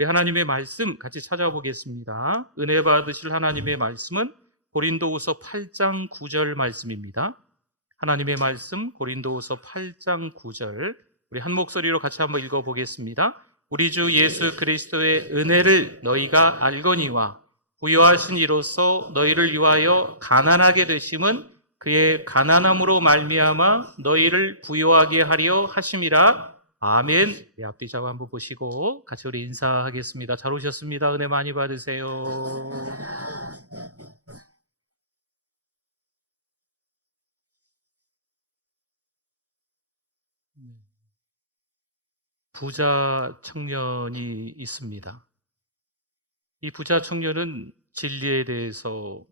우리 하나님의 말씀 같이 찾아보겠습니다. 은혜 받으실 하나님의 말씀은 고린도후서 8장 9절 말씀입니다. 하나님의 말씀 고린도후서 8장 9절 우리 한 목소리로 같이 한번 읽어보겠습니다. 우리 주 예수 그리스도의 은혜를 너희가 알거니와 부요하신 이로써 너희를 위하여 가난하게 되심은 그의 가난함으로 말미암아 너희를 부요하게 하려 하심이라. 아멘. 네, 앞뒤 좌우 한번 보시고 같이 우리 인사하겠습니다. 잘 오셨습니다. 은혜 많이 받으세요. 부자 청년이 있습니다. 이 부자 청년은 진리에 대해서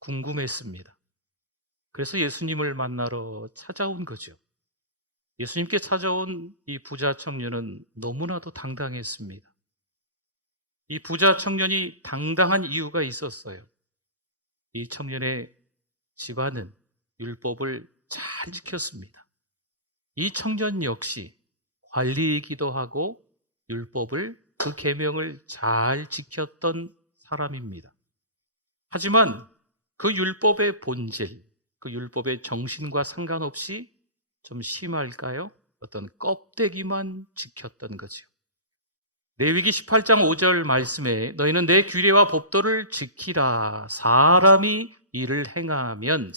궁금했습니다. 그래서 예수님을 만나러 찾아온 거죠. 예수님께 찾아온 이 부자 청년은 너무나도 당당했습니다. 이 부자 청년이 당당한 이유가 있었어요. 이 청년의 집안은 율법을 잘 지켰습니다. 이 청년 역시 관리이기도 하고 율법을 그 계명을 잘 지켰던 사람입니다. 하지만 그 율법의 본질, 그 율법의 정신과 상관없이 좀 심할까요? 어떤 껍데기만 지켰던 거죠. 레위기 18장 5절 말씀에 너희는 내 규례와 법도를 지키라. 사람이 일을 행하면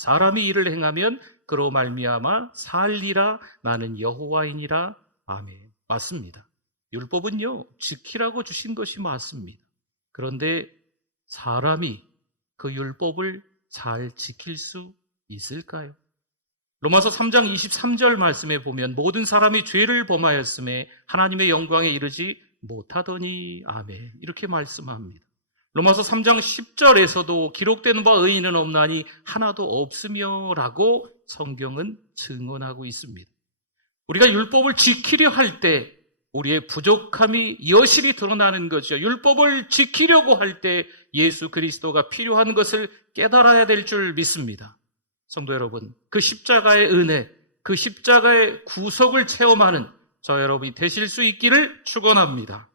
그로 말미암아 살리라. 나는 여호와이니라. 아멘. 맞습니다. 율법은요, 지키라고 주신 것이 맞습니다. 그런데 사람이 그 율법을 잘 지킬 수 있을까요? 로마서 3장 23절 말씀에 보면 모든 사람이 죄를 범하였음에 하나님의 영광에 이르지 못하더니. 아멘. 이렇게 말씀합니다. 로마서 3장 10절에서도 기록된 바 의인은 없나니 하나도 없으며 라고 성경은 증언하고 있습니다. 우리가 율법을 지키려 할 때 우리의 부족함이 여실히 드러나는 거죠. 율법을 지키려고 할 때 예수 그리스도가 필요한 것을 깨달아야 될 줄 믿습니다. 성도 여러분, 그 십자가의 은혜, 그 십자가의 구속을 체험하는 저 여러분이 되실 수 있기를 축원합니다.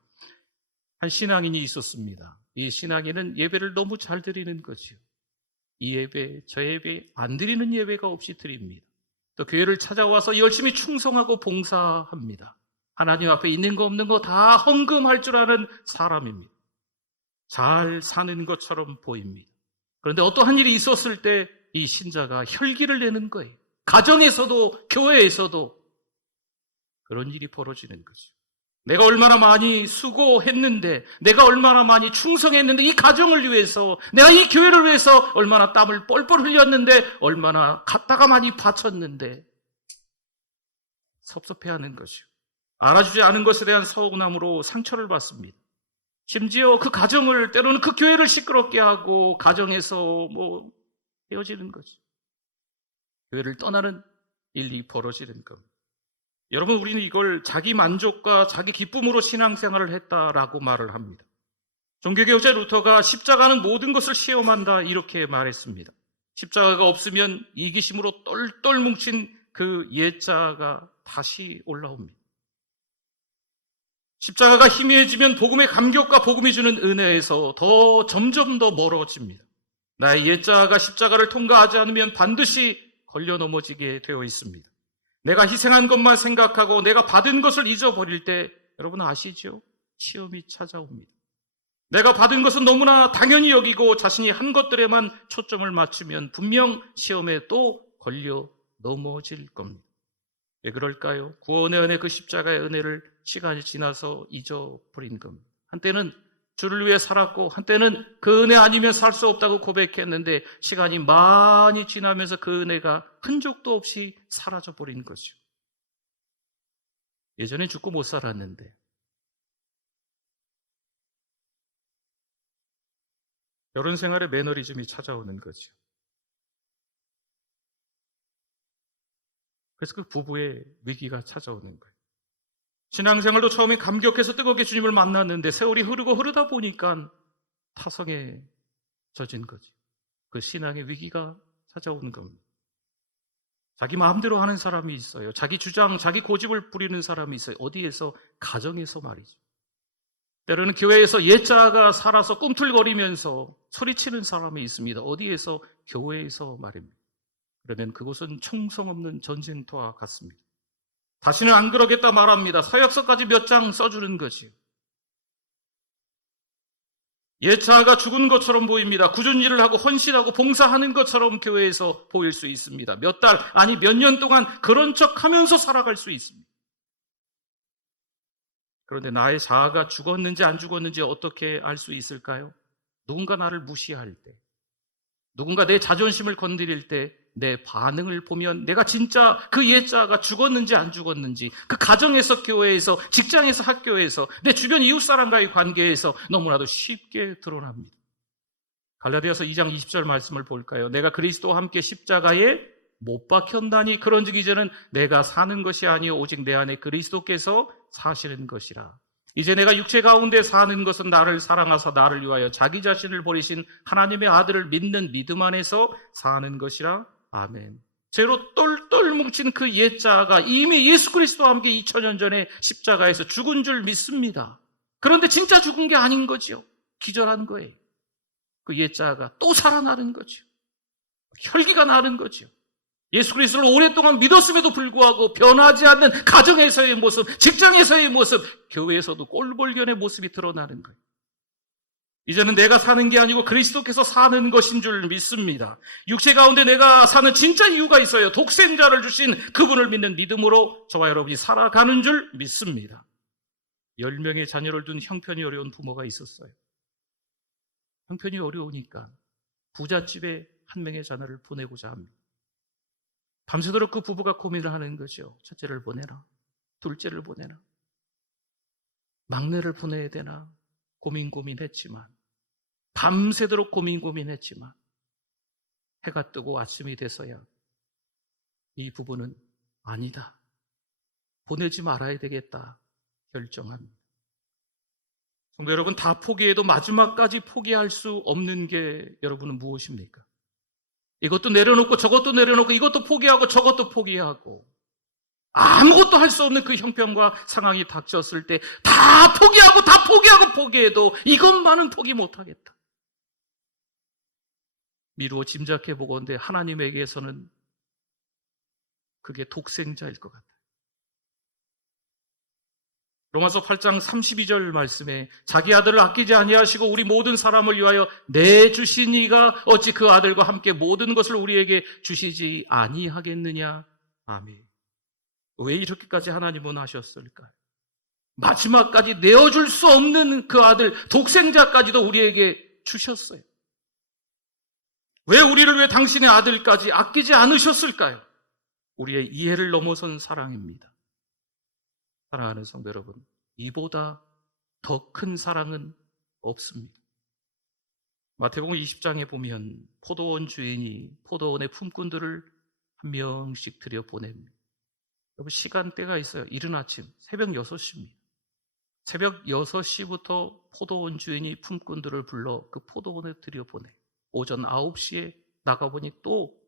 한 신앙인이 있었습니다. 이 신앙인은 예배를 너무 잘 드리는 거죠. 이 예배, 저 예배, 안 드리는 예배가 없이 드립니다. 또 교회를 찾아와서 열심히 충성하고 봉사합니다. 하나님 앞에 있는 거 없는 거 다 헌금할 줄 아는 사람입니다. 잘 사는 것처럼 보입니다. 그런데 어떠한 일이 있었을 때 이 신자가 혈기를 내는 거예요. 가정에서도 교회에서도 그런 일이 벌어지는 거죠. 내가 얼마나 많이 수고했는데, 내가 얼마나 많이 충성했는데, 이 가정을 위해서, 내가 이 교회를 위해서 얼마나 땀을 뻘뻘 흘렸는데, 얼마나 갖다가 많이 바쳤는데 섭섭해하는 거죠. 알아주지 않은 것에 대한 서운함으로 상처를 받습니다. 심지어 그 가정을, 때로는 그 교회를 시끄럽게 하고 가정에서 헤어지는 거죠. 교회를 떠나는 일이 벌어지는 겁니다. 여러분, 우리는 이걸 자기 만족과 자기 기쁨으로 신앙생활을 했다라고 말을 합니다. 종교개혁자 루터가 십자가는 모든 것을 시험한다 이렇게 말했습니다. 십자가가 없으면 이기심으로 똘똘 뭉친 그 옛자가 다시 올라옵니다. 십자가가 희미해지면 복음의 감격과 복음이 주는 은혜에서 점점 더 멀어집니다. 나의 옛자가 십자가를 통과하지 않으면 반드시 걸려 넘어지게 되어 있습니다. 내가 희생한 것만 생각하고 내가 받은 것을 잊어버릴 때 여러분 아시죠? 시험이 찾아옵니다. 내가 받은 것은 너무나 당연히 여기고 자신이 한 것들에만 초점을 맞추면 분명 시험에 또 걸려 넘어질 겁니다. 왜 그럴까요? 구원의 은혜, 그 십자가의 은혜를 시간이 지나서 잊어버린 겁니다. 한때는 주를 위해 살았고 한때는 그 은혜 아니면 살 수 없다고 고백했는데 시간이 많이 지나면서 그 은혜가 흔적도 없이 사라져버린 거죠. 예전에 죽고 못 살았는데 결혼 생활에 매너리즘이 찾아오는 거죠. 그래서 그 부부의 위기가 찾아오는 거예요. 신앙생활도 처음에 감격해서 뜨겁게 주님을 만났는데 세월이 흐르다 보니까 타성에 젖은 거지. 그 신앙의 위기가 찾아오는 겁니다. 자기 마음대로 하는 사람이 있어요. 자기 주장, 자기 고집을 부리는 사람이 있어요. 어디에서? 가정에서 말이죠. 때로는 교회에서 옛자가 살아서 꿈틀거리면서 소리치는 사람이 있습니다. 어디에서? 교회에서 말입니다. 그러면 그곳은 충성 없는 전쟁터와 같습니다. 다시는 안 그러겠다 말합니다. 서약서까지 몇 장 써주는 거지요. 옛자가 죽은 것처럼 보입니다. 굳은 일을 하고 헌신하고 봉사하는 것처럼 교회에서 보일 수 있습니다. 몇 달, 아니 몇 년 동안 그런 척하면서 살아갈 수 있습니다. 그런데 나의 자아가 죽었는지 안 죽었는지 어떻게 알 수 있을까요? 누군가 나를 무시할 때, 누군가 내 자존심을 건드릴 때 내 반응을 보면 내가 진짜 그 옛자아가 죽었는지 안 죽었는지, 그 가정에서, 교회에서, 직장에서, 학교에서, 내 주변 이웃 사람과의 관계에서 너무나도 쉽게 드러납니다. 갈라디아서 2장 20절 말씀을 볼까요? 내가 그리스도와 함께 십자가에 못 박혔나니 그런즉 이제는 내가 사는 것이 아니요 오직 내 안에 그리스도께서 사시는 것이라. 이제 내가 육체 가운데 사는 것은 나를 사랑하사 나를 위하여 자기 자신을 버리신 하나님의 아들을 믿는 믿음 안에서 사는 것이라. 아멘. 죄로 똘똘 뭉친 그 옛자아가 이미 예수 그리스도와 함께 2000년 전에 십자가에서 죽은 줄 믿습니다. 그런데 진짜 죽은 게 아닌 거죠. 기절한 거예요. 그 옛자아가 또 살아나는 거죠. 혈기가 나는 거죠. 예수 그리스도를 오랫동안 믿었음에도 불구하고 변하지 않는 가정에서의 모습, 직장에서의 모습, 교회에서도 꼴볼견의 모습이 드러나는 거예요. 이제는 내가 사는 게 아니고 그리스도께서 사는 것인 줄 믿습니다. 육체 가운데 내가 사는 진짜 이유가 있어요. 독생자를 주신 그분을 믿는 믿음으로 저와 여러분이 살아가는 줄 믿습니다. 10명의 자녀를 둔 형편이 어려운 부모가 있었어요. 형편이 어려우니까 부잣집에 한 명의 자녀를 보내고자 합니다. 밤새도록 그 부부가 고민을 하는 거죠. 첫째를 보내나? 둘째를 보내나? 막내를 보내야 되나? 고민했지만, 밤새도록 고민했지만, 해가 뜨고 아침이 돼서야 이 부부는 아니다, 보내지 말아야 되겠다 결정합니다. 성도 여러분, 다 포기해도 마지막까지 포기할 수 없는 게 여러분은 무엇입니까? 이것도 내려놓고 저것도 내려놓고 이것도 포기하고 저것도 포기하고 아무것도 할 수 없는 그 형편과 상황이 닥쳤을 때 다 포기하고 포기해도 이것만은 포기 못하겠다. 미루어 짐작해 보건대 하나님에게서는 그게 독생자일 것 같아요. 로마서 8장 32절 말씀에 자기 아들을 아끼지 아니하시고 우리 모든 사람을 위하여 내주신 이가 어찌 그 아들과 함께 모든 것을 우리에게 주시지 아니하겠느냐. 아멘. 왜 이렇게까지 하나님은 하셨을까요? 마지막까지 내어줄 수 없는 그 아들 독생자까지도 우리에게 주셨어요. 왜 우리를 위해 당신의 아들까지 아끼지 않으셨을까요? 우리의 이해를 넘어선 사랑입니다. 사랑하는 성도 여러분, 이보다 더 큰 사랑은 없습니다. 마태복음 20장에 보면 포도원 주인이 포도원의 품꾼들을 한 명씩 들여보냅니다. 여러분, 시간대가 있어요. 이른 아침 새벽 6시입니다. 새벽 6시부터 포도원 주인이 품꾼들을 불러 그 포도원에 들여보내. 오전 9시에 나가보니 또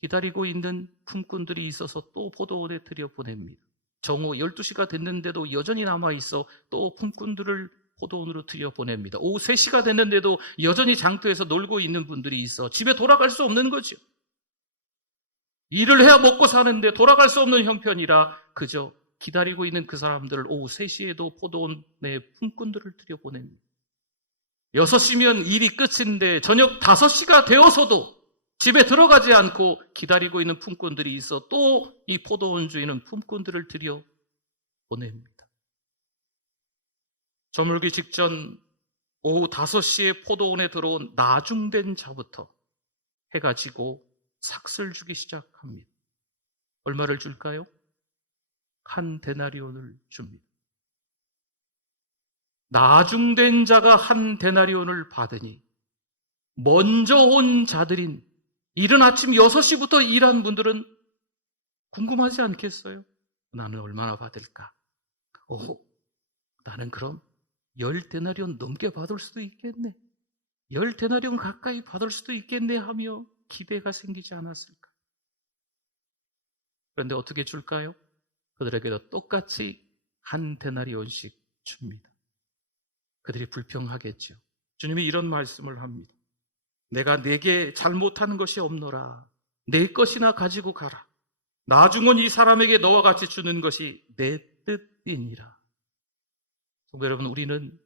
기다리고 있는 품꾼들이 있어서 또 포도원에 들여보냅니다. 정오 12시가 됐는데도 여전히 남아있어 또 품꾼들을 포도원으로 들여보냅니다. 오후 3시가 됐는데도 여전히 장터에서 놀고 있는 분들이 있어 집에 돌아갈 수 없는 거죠. 일을 해야 먹고 사는데 돌아갈 수 없는 형편이라 그저 기다리고 있는 그 사람들을 오후 3시에도 포도원에 품꾼들을 들여보냅니다. 6시면 일이 끝인데 저녁 5시가 되어서도 집에 들어가지 않고 기다리고 있는 품꾼들이 있어 또 이 포도원 주인은 품꾼들을 들여보냅니다. 저물기 직전 오후 5시에 포도원에 들어온 나중된 자부터 해가 지고 삭슬 주기 시작합니다. 얼마를 줄까요? 한 데나리온을 줍니다. 나중된 자가 한 데나리온을 받으니 먼저 온 자들인 이른 아침 6시부터 일한 분들은 궁금하지 않겠어요? 나는 얼마나 받을까? 나는 그럼 10데나리온 넘게 받을 수도 있겠네. 10데나리온 가까이 받을 수도 있겠네 하며 기대가 생기지 않았을까? 그런데 어떻게 줄까요? 그들에게도 똑같이 한 데나리온씩 줍니다. 그들이 불평하겠죠. 주님이 이런 말씀을 합니다. 내가 내게 잘못하는 것이 없노라. 내 것이나 가지고 가라. 나중은 이 사람에게 너와 같이 주는 것이 내 뜻이니라. 성도 여러분, 우리는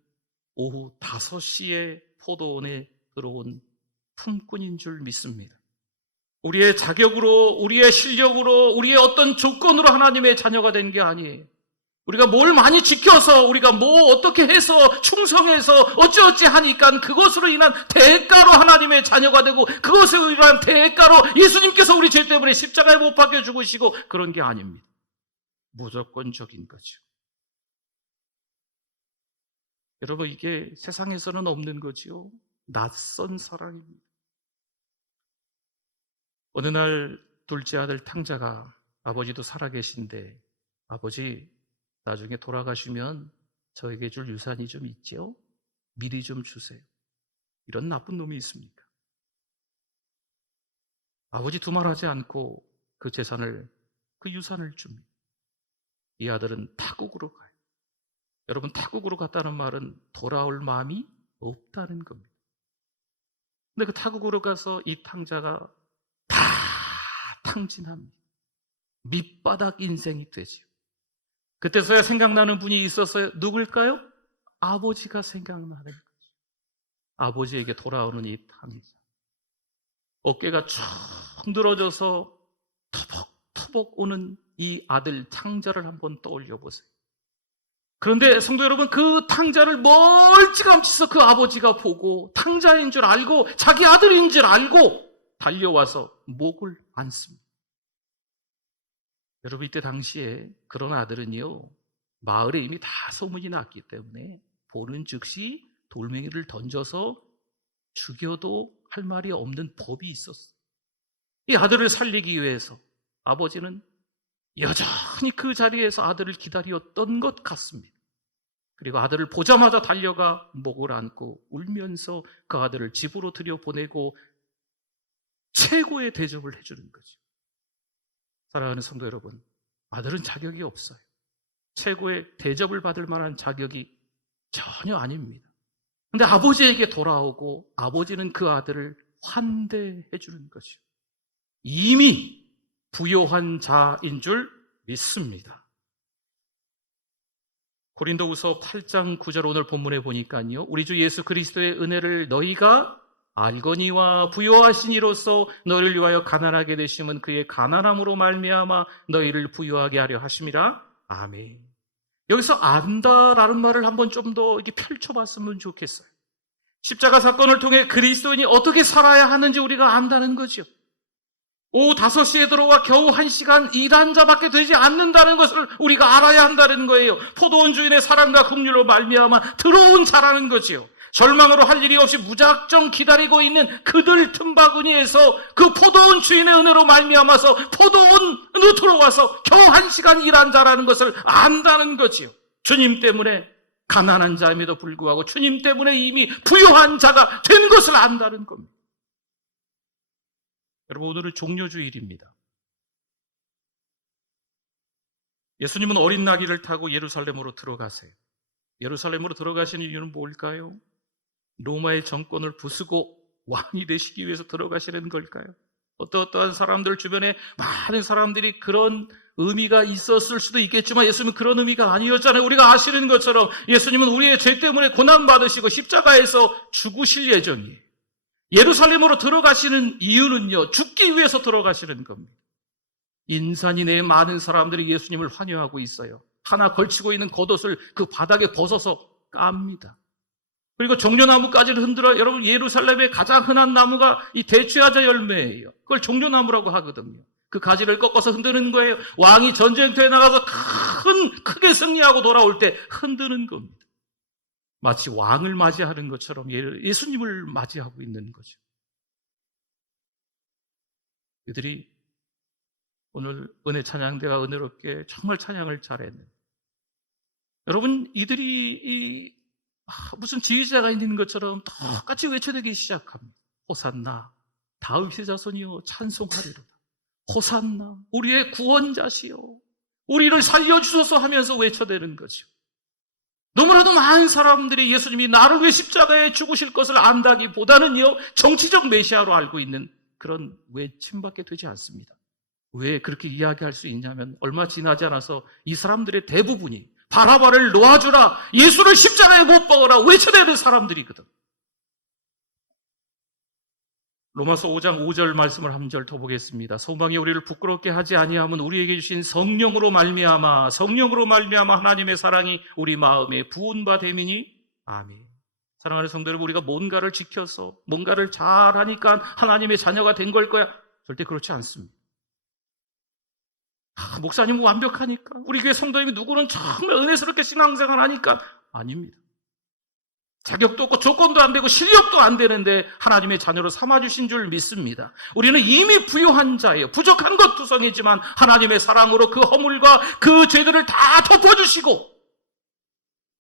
오후 5시에 포도원에 들어온 품꾼인 줄 믿습니다. 우리의 자격으로, 우리의 실력으로, 우리의 어떤 조건으로 하나님의 자녀가 된 게 아니에요. 우리가 뭘 많이 지켜서, 우리가 뭐 어떻게 해서 충성해서 어찌어찌 하니까 그것으로 인한 대가로 하나님의 자녀가 되고, 그것으로 인한 대가로 예수님께서 우리 죄 때문에 십자가에 못 박혀 죽으시고, 그런 게 아닙니다. 무조건적인 거죠. 여러분, 이게 세상에서는 없는 거지요. 낯선 사랑입니다. 어느 날 둘째 아들 탕자가, 아버지도 살아계신데 아버지 나중에 돌아가시면 저에게 줄 유산이 좀 있죠? 미리 좀 주세요. 이런 나쁜 놈이 있습니까? 아버지 두말하지 않고 그 재산을, 그 유산을 줍니다. 이 아들은 타국으로 가요. 여러분, 타국으로 갔다는 말은 돌아올 마음이 없다는 겁니다. 근데 그 타국으로 가서 이 탕자가 다 탕진합니다. 밑바닥 인생이 되지요. 그때서야 생각나는 분이 있었어요. 누굴까요? 아버지가 생각나는 거죠. 아버지에게 돌아오는 이 탕자. 어깨가 쭉 늘어져서 터벅터벅 오는 이 아들 탕자를 한번 떠올려 보세요. 그런데 성도 여러분, 그 탕자를 멀찌감치서 그 아버지가 보고 탕자인 줄 알고 자기 아들인 줄 알고 달려와서 목을 안습니다. 여러분, 이때 당시에 그런 아들은요, 마을에 이미 다 소문이 났기 때문에 보는 즉시 돌멩이를 던져서 죽여도 할 말이 없는 법이 있었어요. 이 아들을 살리기 위해서 아버지는 여전히 그 자리에서 아들을 기다렸던 것 같습니다. 그리고 아들을 보자마자 달려가 목을 안고 울면서 그 아들을 집으로 들여보내고 최고의 대접을 해주는 거죠. 사랑하는 성도 여러분, 아들은 자격이 없어요. 최고의 대접을 받을 만한 자격이 전혀 아닙니다. 그런데 아버지에게 돌아오고 아버지는 그 아들을 환대해 주는 거죠. 이미 부요한 자인 줄 믿습니다. 고린도후서 8장 9절 오늘 본문에 보니까요, 우리 주 예수 그리스도의 은혜를 너희가 알거니와 부요하신 이로써 너희를 위하여 가난하게 되심은 그의 가난함으로 말미암아 너희를 부요하게 하려 하심이라. 아멘. 여기서 안다라는 말을 한번 좀 더 이렇게 펼쳐봤으면 좋겠어요. 십자가 사건을 통해 그리스도인이 어떻게 살아야 하는지 우리가 안다는 거죠. 오후 5시에 들어와 겨우 1시간 일한 자밖에 되지 않는다는 것을 우리가 알아야 한다는 거예요. 포도원 주인의 사랑과 긍휼로 말미암아 들어온 자라는 거지요. 절망으로 할 일이 없이 무작정 기다리고 있는 그들 틈바구니에서 그 포도원 주인의 은혜로 말미암아서 포도원으로 들어와서 겨우 1시간 일한 자라는 것을 안다는 거지요. 주님 때문에 가난한 자임에도 불구하고 주님 때문에 이미 부유한 자가 된 것을 안다는 겁니다. 여러분, 오늘은 종려주일입니다. 예수님은 어린 나귀를 타고 예루살렘으로 들어가세요. 예루살렘으로 들어가시는 이유는 뭘까요? 로마의 정권을 부수고 왕이 되시기 위해서 들어가시는 걸까요? 어떠한 사람들 주변에 많은 사람들이 그런 의미가 있었을 수도 있겠지만 예수님은 그런 의미가 아니었잖아요. 우리가 아시는 것처럼 예수님은 우리의 죄 때문에 고난받으시고 십자가에서 죽으실 예정이에요. 예루살렘으로 들어가시는 이유는요, 죽기 위해서 들어가시는 겁니다. 인산이 내에 많은 사람들이 예수님을 환영하고 있어요. 하나 걸치고 있는 겉옷을 그 바닥에 벗어서 깝니다. 그리고 종려나무까지를 흔들어. 여러분, 예루살렘의 가장 흔한 나무가 이 대추야자 열매예요. 그걸 종려나무라고 하거든요. 그 가지를 꺾어서 흔드는 거예요. 왕이 전쟁터에 나가서 크게 승리하고 돌아올 때 흔드는 겁니다. 마치 왕을 맞이하는 것처럼 예수님을 맞이하고 있는 거죠. 이들이 오늘 은혜 찬양대가 은혜롭게 정말 찬양을 잘했네요. 여러분, 이들이 무슨 지휘자가 있는 것처럼 똑같이 외쳐대기 시작합니다. 호산나, 다윗의 자손이여 찬송하리로다. 호산나, 우리의 구원자시여, 우리를 살려주소서 하면서 외쳐대는 거죠. 너무나도 많은 사람들이 예수님이 나를 위해 십자가에 죽으실 것을 안다기보다는요, 정치적 메시아로 알고 있는 그런 외침밖에 되지 않습니다. 왜 그렇게 이야기할 수 있냐면 얼마 지나지 않아서 이 사람들의 대부분이 바라바를 놓아주라, 예수를 십자가에 못 박아라 외쳐대는 사람들이거든. 로마서 5장 5절 말씀을 한 절 더 보겠습니다. 소망이 우리를 부끄럽게 하지 아니함은 우리에게 주신 성령으로 말미암아 하나님의 사랑이 우리 마음에 부은 바 됨이니 아멘. 사랑하는 성도 여러분, 우리가 뭔가를 지켜서 뭔가를 잘하니까 하나님의 자녀가 된 걸 거야, 절대 그렇지 않습니다. 목사님은 완벽하니까, 우리 교회 성도님이 누구는 정말 은혜스럽게 신앙생활 하니까, 아닙니다. 자격도 없고 조건도 안 되고 실력도 안 되는데 하나님의 자녀로 삼아주신 줄 믿습니다. 우리는 이미 부요한 자예요. 부족한 것 투성이지만 하나님의 사랑으로 그 허물과 그 죄들을 다 덮어주시고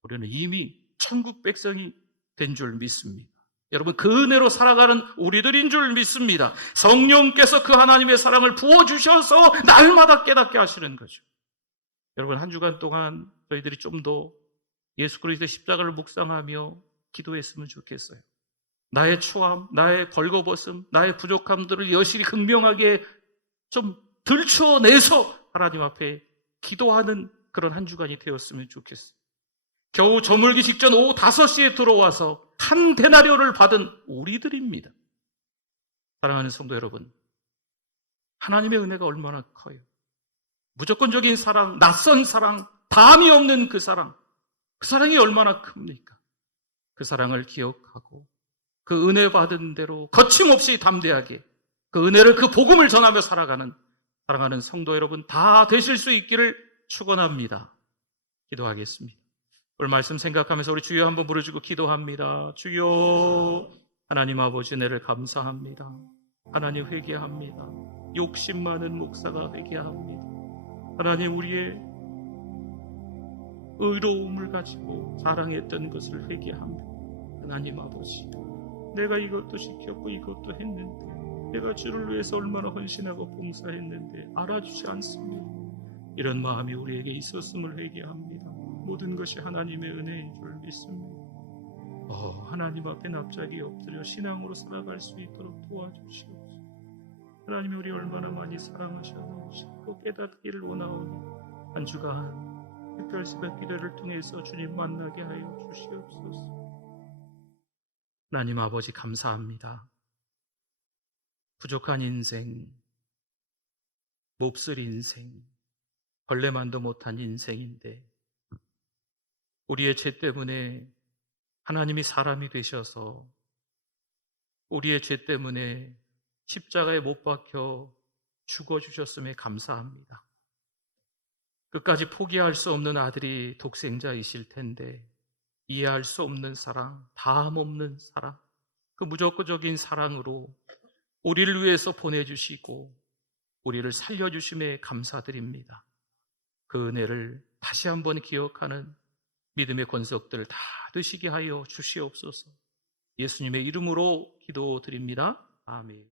우리는 이미 천국 백성이 된 줄 믿습니다. 여러분, 그 은혜로 살아가는 우리들인 줄 믿습니다. 성령께서 그 하나님의 사랑을 부어주셔서 날마다 깨닫게 하시는 거죠. 여러분, 한 주간 동안 저희들이 좀 더 예수 그리스도의 십자가를 묵상하며 기도했으면 좋겠어요. 나의 초함, 나의 벌거벗음, 나의 부족함들을 여실히 극명하게 좀 들춰내서 하나님 앞에 기도하는 그런 한 주간이 되었으면 좋겠어요. 겨우 저물기 직전 오후 5시에 들어와서 한 데나리오를 받은 우리들입니다. 사랑하는 성도 여러분, 하나님의 은혜가 얼마나 커요. 무조건적인 사랑, 낯선 사랑, 담이 없는 그 사랑이 얼마나 큽니까? 그 사랑을 기억하고 그 은혜 받은 대로 거침없이 담대하게 그 은혜를, 그 복음을 전하며 살아가는 사랑하는 성도 여러분 다 되실 수 있기를 축원합니다. 기도하겠습니다. 오늘 말씀 생각하면서 우리 주여 한번 부르시고 기도합니다. 주여, 하나님 아버지 은혜를 감사합니다. 하나님 회개합니다. 욕심 많은 목사가 회개합니다. 하나님, 우리의 의로움을 가지고 자랑했던 것을 회개합니다. 하나님 아버지, 내가 이것도 시켰고 이것도 했는데, 내가 주를 위해서 얼마나 헌신하고 봉사했는데 알아주지 않습니다. 이런 마음이 우리에게 있었음을 회개합니다. 모든 것이 하나님의 은혜인 줄 믿습니다. 하나님 앞에 납작이 엎드려 신앙으로 살아갈 수 있도록 도와주시옵소서. 하나님이 우리 얼마나 많이 사랑하셨는지 또 깨닫기를 원하오니 한 주간 특별시간 기도를 통해서 주님 만나게 하여 주시옵소서. 하나님 아버지, 감사합니다. 부족한 인생, 몹쓸 인생, 벌레만도 못한 인생인데 우리의 죄 때문에 하나님이 사람이 되셔서 우리의 죄 때문에 십자가에 못 박혀 죽어주셨음에 감사합니다. 끝까지 포기할 수 없는 아들이 독생자이실 텐데 이해할 수 없는 사랑, 다함 없는 사랑, 그 무조건적인 사랑으로 우리를 위해서 보내주시고 우리를 살려주심에 감사드립니다. 그 은혜를 다시 한번 기억하는 믿음의 권속들 다 되시게 하여 주시옵소서. 예수님의 이름으로 기도드립니다. 아멘.